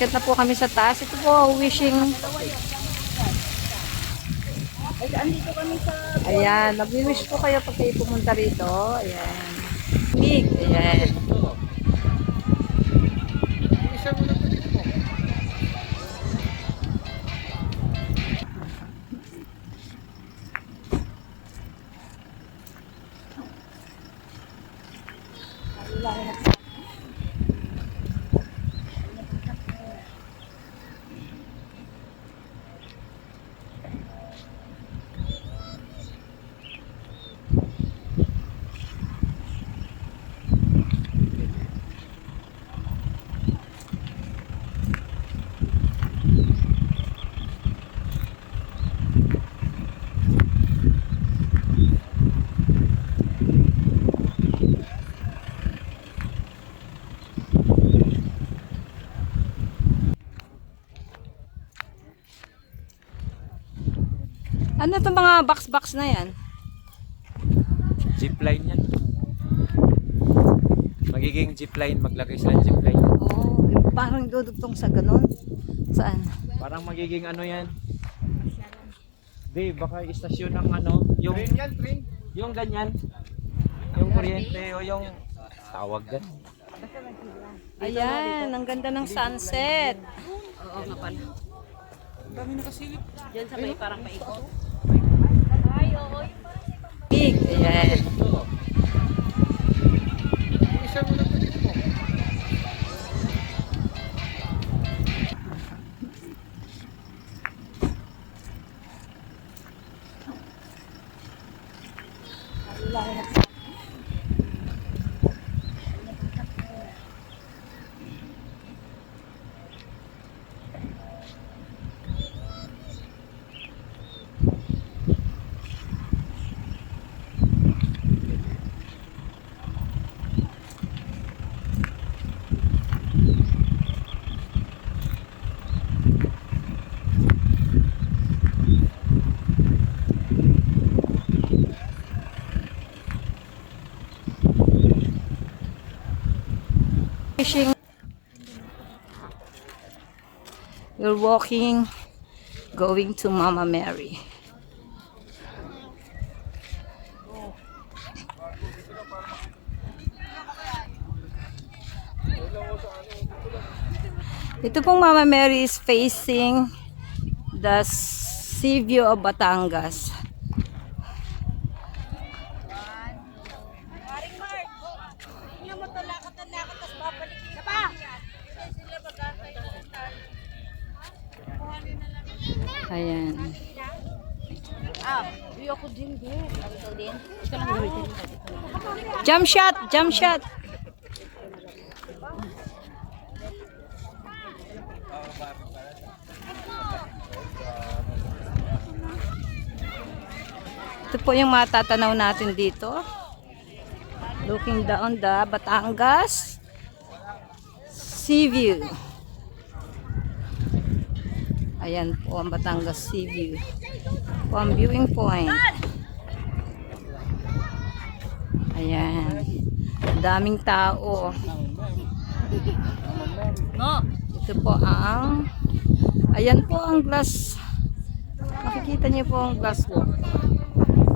Akit na po kami sa taas. Ito po, wishing. Ayan, mag-wish po kayo pag kayo pumunta rito. Ayan. Ayan. Ano itong mga box-box na yan? Zipline yan. Magiging zipline, maglagay sa zipline. Oh, parang dudugtong sa ganun. Saan? Parang magiging ano yan. Di, baka istasyon ng ano, yung train. Yung ganyan. Yung kuryente o yung tawag gan. Ayan, ang ganda ng sunset. Oo nga pala. Dami nakasilip. Diyan sa may parang paikot. Ayan. Fishing. We're walking, going to Mama Mary. Ito pong Mama Mary is facing the sea view of Batangas. Ayan. Ayoko din din. Ikaw din. Ito lang gamitin. Jump shot! Jump shot! Ito po yung matatanaw natin dito. Looking down the Batangas Sea View. Ayan po ang Batangas Sea View. Po ang viewing point. Ayan. Daming tao. Ito po ang ayan po ang glass. Makikita niyo po ang glass walk.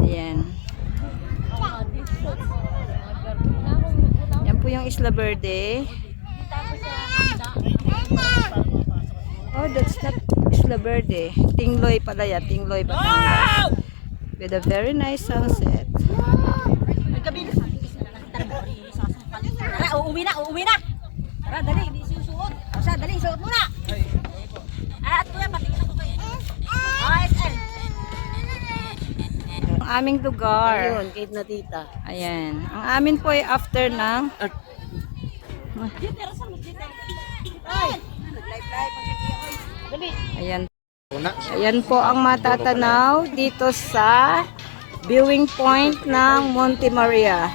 Ayan. Yan po yung Isla Verde. Oh, that's not Isla Verde. Tingloy pala yan. Tingloy, Batangas. With a very nice sunset. Tara, uuwi na, uuwi na. Tara, dali, hindi susuot. Asa, dali, suot muna. At kuya, patingin ako kayo. Ang aming lugar. Ayun, kahit na tita. Ayan. Ang amin po ay after ng ayan. Ayan po ang matatanaw dito sa viewing point ng Monte Maria.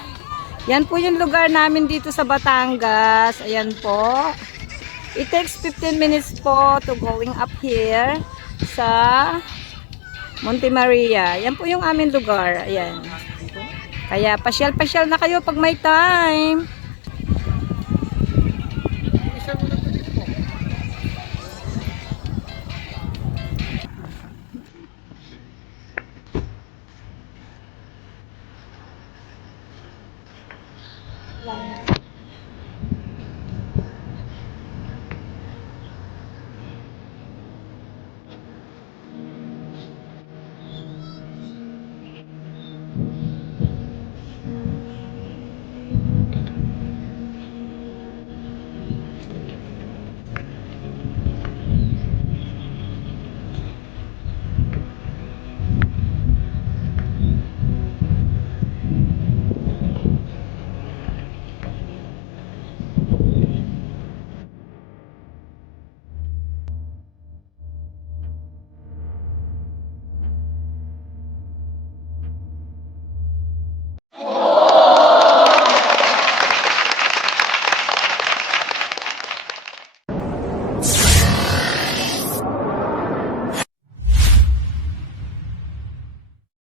Yan po yung lugar namin dito sa Batangas. Ayan po. It takes 15 minutes po to going up here sa Monte Maria. Yan po yung aming lugar. Ayan. Kaya pasyal-pasyal na kayo pag may time. lang.